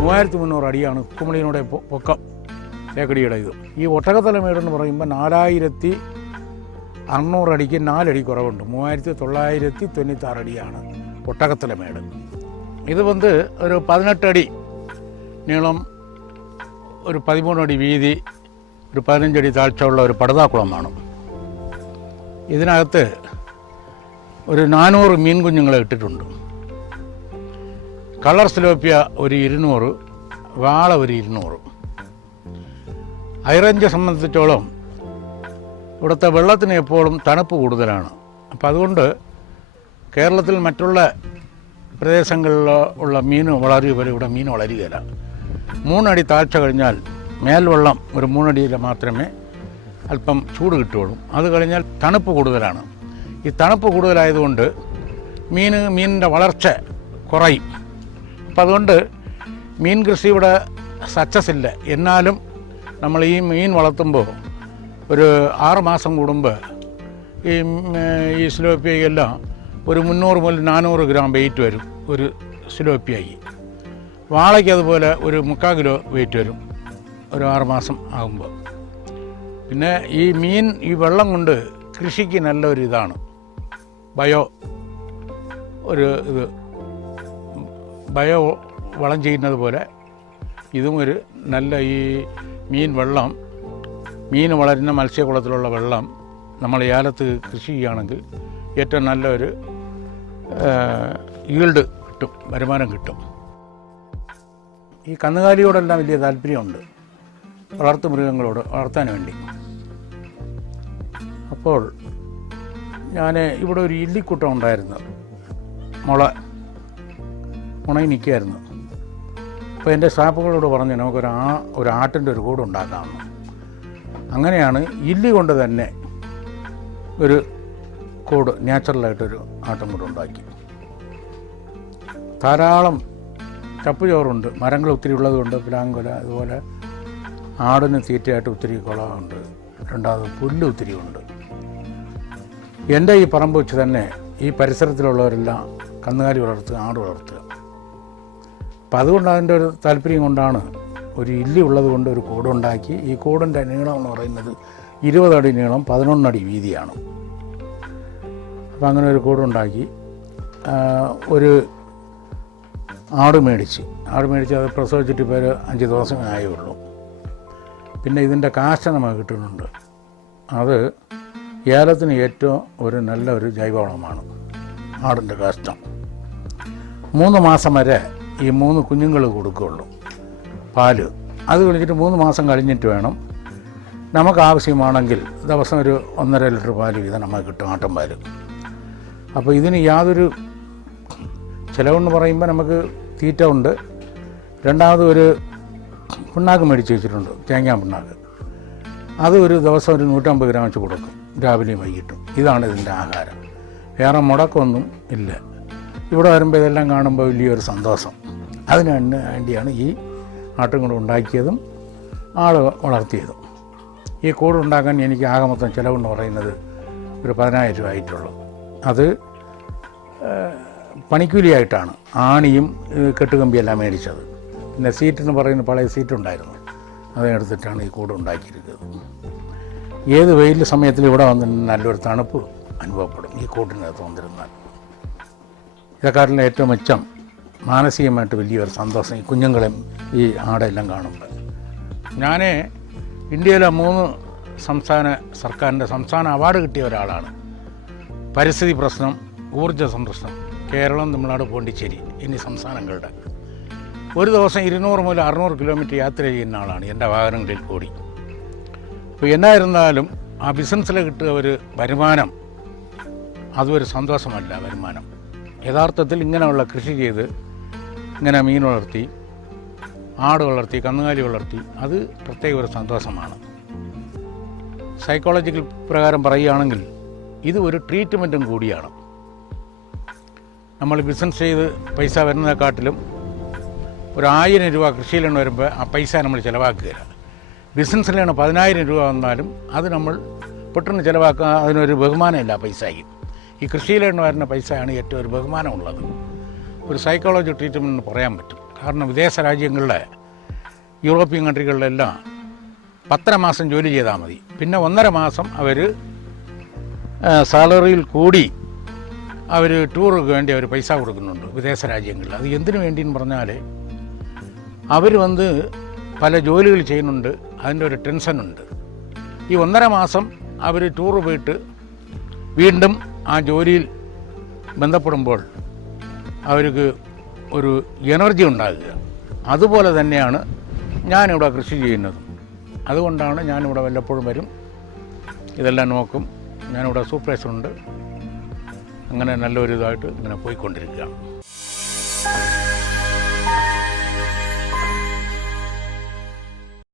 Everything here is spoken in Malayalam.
മൂവായിരത്തി മുന്നൂറ് അടിയാണ് കുമളിയിലൂടെ പൊ- പൊക്കം. തേക്കടിയുടെ ഇത് ഈ ഒട്ടകത്തലമേട് എന്ന് പറയുമ്പോൾ നാലായിരത്തി അറുന്നൂറ് അടിക്ക് നാലടി കുറവുണ്ട്. മൂവായിരത്തി തൊള്ളായിരത്തി തൊണ്ണൂറ്റാറ് അടിയാണ് ഒട്ടകത്തലമേട് ഇത് വന്ന് ഒരു പതിനെട്ടടി നീളം ഒരു പതിമൂന്നടി വീതി ഒരു പതിനഞ്ചടി താഴ്ചയുള്ള ഒരു പടുതാക്കുളമാണ്. ഇതിനകത്ത് ഒരു നാനൂറ് മീൻ കുഞ്ഞുങ്ങളെ ഇട്ടിട്ടുണ്ട്. കളർ സ്ലോപ്പിയ ഒരു ഇരുന്നൂറ് വാള ഒരു ഇരുന്നൂറ്. ഐറഞ്ച് സംബന്ധിച്ചിടത്തോളം ഇവിടുത്തെ വെള്ളത്തിന് എപ്പോഴും തണുപ്പ് കൂടുതലാണ്. അപ്പോൾ അതുകൊണ്ട് കേരളത്തിൽ മറ്റുള്ള പ്രദേശങ്ങളിൽ ഉള്ള മീൻ വളരുക പോലെ ഇവിടെ മീൻ വളരുകയില്ല. മൂന്നടി താഴ്ച കഴിഞ്ഞാൽ മേൽവെള്ളം ഒരു മൂന്നടിയിൽ മാത്രമേ അല്പം ചൂട് കിട്ടുകയുള്ളൂ. അത് കഴിഞ്ഞാൽ തണുപ്പ് കൂടുതലാണ്. ഈ തണുപ്പ് കൂടുതലായതുകൊണ്ട് മീൻ മീനിന്റെ വളർച്ച കുറയും. അപ്പം അതുകൊണ്ട് മീൻ കൃഷി ഇവിടെ സക്സസ് ഇല്ല. എന്നാലും നമ്മൾ ഈ മീൻ വളർത്തുമ്പോൾ ഒരു ആറ് മാസം കൂടുമ്പോൾ ഈ ഈ സ്ലോപ്പിയെല്ലാം ഒരു മുന്നൂറ് മുതൽ നാനൂറ് ഗ്രാം വെയിറ്റ് വരും ഒരു സ്ലോപ്പിയായി. വാളയ്ക്ക് അതുപോലെ ഒരു മുക്കാൽ കിലോ വെയിറ്റ് വരും ഒരു ആറ് മാസം ആകുമ്പോൾ പിന്നെ ഈ മീൻ ഈ വെള്ളം കൊണ്ട് കൃഷിക്ക് നല്ലൊരു ഇതാണ് ബയോ ഒരു ഇത്. ബയോ വളം ചെയ്യുന്നത് പോലെ ഇതും ഒരു നല്ല ഈ മീൻ വെള്ളം മീൻ വളരുന്ന മത്സ്യക്കുളത്തിലുള്ള വെള്ളം നമ്മൾ ഏലത്ത് കൃഷി ചെയ്യുകയാണെങ്കിൽ ഏറ്റവും നല്ലൊരു ഈൽഡ് കിട്ടും വരുമാനം കിട്ടും. ഈ കന്നുകാലിയോടെല്ലാം വലിയ താല്പര്യമുണ്ട്. വളർത്തു മൃഗങ്ങളോട് വളർത്താൻ വേണ്ടി. അപ്പോൾ ഞാൻ ഇവിടെ ഒരു ഇല്ലിക്കുട്ടം ഉണ്ടായിരുന്നു. മുള. ഉണങ്ങി നിൽക്കുകയായിരുന്നു. അപ്പോൾ എന്റെ സ്റ്റാഫുകളോട് പറഞ്ഞു നമുക്കൊരു ആ ഒരു ആട്ടിന്റെ ഒരു കൂട് ഉണ്ടാക്കാമെന്ന് അങ്ങനെയാണ് ഇല്ലി കൊണ്ട് തന്നെ ഒരു കൂട് നാച്ചുറലായിട്ടൊരു ആട്ടും കൂട് ഉണ്ടാക്കി. ധാരാളം ചപ്പ് ചോറുണ്ട്. മരങ്ങൾ ഒത്തിരി ഉള്ളതുകൊണ്ട് പ്ലാങ്കുല അതുപോലെ ആടിന് തീറ്റയായിട്ട് ഒത്തിരി കുളമുണ്ട്. രണ്ടാമത് പുല്ല് ഒത്തിരി ഉണ്ട്. എന്റെ ഈ പറമ്പ് വെച്ച് തന്നെ ഈ പരിസരത്തിലുള്ളവരെല്ലാം കന്നുകാലി വളർത്തുക ആട് വളർത്തുക. അപ്പം അതുകൊണ്ട് അതിന്റെ ഒരു താല്പര്യം കൊണ്ടാണ് ഒരു ഇല്ലി ഉള്ളത് കൊണ്ട് ഒരു കൂടുണ്ടാക്കി. ഈ കൂടിന്റെ നീളം എന്ന് പറയുന്നത് ഇരുപതടി നീളം പതിനൊന്നടി വീതിയാണ്. അപ്പം അങ്ങനെ ഒരു കൂടുണ്ടാക്കി. ഒരു ആട് മേടിച്ച്. ആട് മേടിച്ച് അത് പ്രസവിച്ചിട്ട് ഇപ്പോൾ ഒരു അഞ്ച് ദിവസമേ ആയേ ഉള്ളൂ പിന്നെ ഇതിന്റെ കാശ നമുക്ക് കിട്ടുന്നുണ്ട്. അത് ഏലത്തിന് ഏറ്റവും ഒരു നല്ല ഒരു ജൈവവളമാണ്. ആടിന്റെ കാഷ്ടം. മൂന്ന് മാസം വരെ ഈ മൂന്ന് കുഞ്ഞുങ്ങൾ കൊടുക്കുകയുള്ളൂ പാൽ. അത് കഴിഞ്ഞിട്ട് മൂന്ന് മാസം കഴിഞ്ഞിട്ട് വേണം. നമുക്ക് ആവശ്യമാണെങ്കിൽ ദിവസം ഒരു ഒന്നര ലിറ്റർ പാൽ വീതം നമുക്ക് കിട്ടും ആട്ടും പാൽ. അപ്പോൾ ഇതിന് യാതൊരു ചിലവെന്ന് പറയുമ്പോൾ നമുക്ക് തീറ്റ ഉണ്ട്. രണ്ടാമത് ഒരു പിണ്ണാക്ക് മേടിച്ച് വെച്ചിട്ടുണ്ട് തേങ്ങാ പിണ്ണാക്ക്. അത് ഒരു ദിവസം ഒരു നൂറ്റമ്പത് ഗ്രാം വെച്ച് കൊടുക്കും രാവിലെയും വൈകിട്ടും. ഇതാണ് ഇതിന്റെ ആഹാരം. വേറെ മുടക്കമൊന്നും ഇല്ല. ഇവിടെ വരുമ്പോൾ ഇതെല്ലാം കാണുമ്പോൾ വലിയൊരു സന്തോഷം. അതിന് തന്നെ വേണ്ടിയാണ് ഈ ആട്ടും ഉണ്ടാക്കിയതും ആൾ വളർത്തിയതും. ഈ കൂടുണ്ടാക്കാൻ എനിക്ക് ആകെ മൊത്തം ചിലവെന്ന് പറയുന്നത് ഒരു പതിനായിരം രൂപ ആയിട്ടുള്ളൂ. അത് പണിക്കൂലിയായിട്ടാണ്. ആണിയും കെട്ടുകമ്പിയെല്ലാം മേടിച്ചത്. പിന്നെ സീറ്റ് എന്ന് പറയുന്ന പഴയ സീറ്റ് ഉണ്ടായിരുന്നു അതെടുത്തിട്ടാണ് ഈ കൂട് ഉണ്ടാക്കിയിരിക്കുന്നത്. ഏത് വെയിൽ സമയത്തിൽ ഇവിടെ വന്ന് നല്ലൊരു തണുപ്പ് അനുഭവപ്പെടും ഈ കൂട്ടിനകത്ത് വന്നിരുന്നാൽ. ഇതേക്കാട്ടിലും ഏറ്റവും മെച്ചം മാനസികമായിട്ട് വലിയൊരു സന്തോഷം ഈ കുഞ്ഞുങ്ങളെയും ഈ ആടെല്ലാം കാണുമ്പോൾ. ഞാൻ ഇന്ത്യയിലെ മൂന്ന് സംസ്ഥാന സർക്കാരിന്റെ സംസ്ഥാന അവാർഡ് കിട്ടിയ ഒരാളാണ്. പരിസ്ഥിതി പ്രശ്നം ഊർജ സംരക്ഷണം കേരളം തമിഴ്നാട് പോണ്ടിച്ചേരി എന്നീ സംസ്ഥാനങ്ങളുടെ. ഒരു ദിവസം ഇരുന്നൂറ് മുതൽ അറുന്നൂറ് കിലോമീറ്റർ യാത്ര ചെയ്യുന്ന ആളാണ് എന്റെ വാഹനങ്ങളിൽ കൂടി അപ്പോൾ എന്നായിരുന്നാലും ആ ബിസിനസ്സിൽ കിട്ടുക ഒരു വരുമാനം അതൊരു സന്തോഷമല്ല വരുമാനം. യഥാർത്ഥത്തിൽ ഇങ്ങനെയുള്ള കൃഷി ചെയ്ത് ഇങ്ങനെ മീൻ വളർത്തി ആട് വളർത്തി കന്നുകാലി വളർത്തി അത് പ്രത്യേക ഒരു സന്തോഷമാണ്. സൈക്കോളജിക്കൽ പ്രകാരം പറയുകയാണെങ്കിൽ ഇത് ഒരു ട്രീറ്റ്മെന്റും കൂടിയാണ്. നമ്മൾ ബിസിനസ് ചെയ്ത് പൈസ വരുന്നതിനെക്കാട്ടിലും ഒരു ആയിരം രൂപ കൃഷിയിലാണ് വരുമ്പോൾ ആ പൈസ നമ്മൾ ചിലവാക്കുകയില്ല. ബിസിനസ്സിലാണ് പതിനായിരം രൂപ വന്നാലും അത് നമ്മൾ പെട്ടെന്ന് ചിലവാക്കുക അതിനൊരു ബഹുമാനമില്ല പൈസയ്ക്ക്. ഈ കൃഷിയിലേണ് വരുന്ന പൈസയാണ് ഏറ്റവും ഒരു ബഹുമാനമുള്ളത്. ഒരു സൈക്കോളജി ട്രീറ്റ്മെന്റ് പറയാൻ പറ്റും. കാരണം വിദേശ രാജ്യങ്ങളിലെ യൂറോപ്യൻ കൺട്രികളിലെല്ലാം പത്തര മാസം ജോലി ചെയ്താൽ മതി. പിന്നെ ഒന്നര മാസം അവർ സാലറിയിൽ കൂടി അവർ ടൂറുക്ക് വേണ്ടി അവർ പൈസ കൊടുക്കുന്നുണ്ട് വിദേശ രാജ്യങ്ങളിൽ. അത് എന്തിനു വേണ്ടിയെന്ന് പറഞ്ഞാൽ അവർ വന്ന് പല ജോലികൾ ചെയ്യുന്നുണ്ട്. അതിന്റെ ഒരു ടെൻഷനുണ്ട്. ഈ ഒന്നര മാസം അവർ ടൂറ് പോയിട്ട് വീണ്ടും ആ ജോലിയിൽ ബന്ധപ്പെടുമ്പോൾ അവർക്ക് ഒരു എനർജി ഉണ്ടാകുക. അതുപോലെ തന്നെയാണ് ഞാനിവിടെ കൃഷി ചെയ്യുന്നത്. അതുകൊണ്ടാണ് ഞാനിവിടെ വല്ലപ്പോഴും വരും. ഇതെല്ലാം നോക്കും. ഞാനിവിടെ സൂപ്പർവൈസറുണ്ട്. അങ്ങനെ നല്ലൊരു ഇതായിട്ട് ഇങ്ങനെ പോയിക്കൊണ്ടിരിക്കുകയാണ്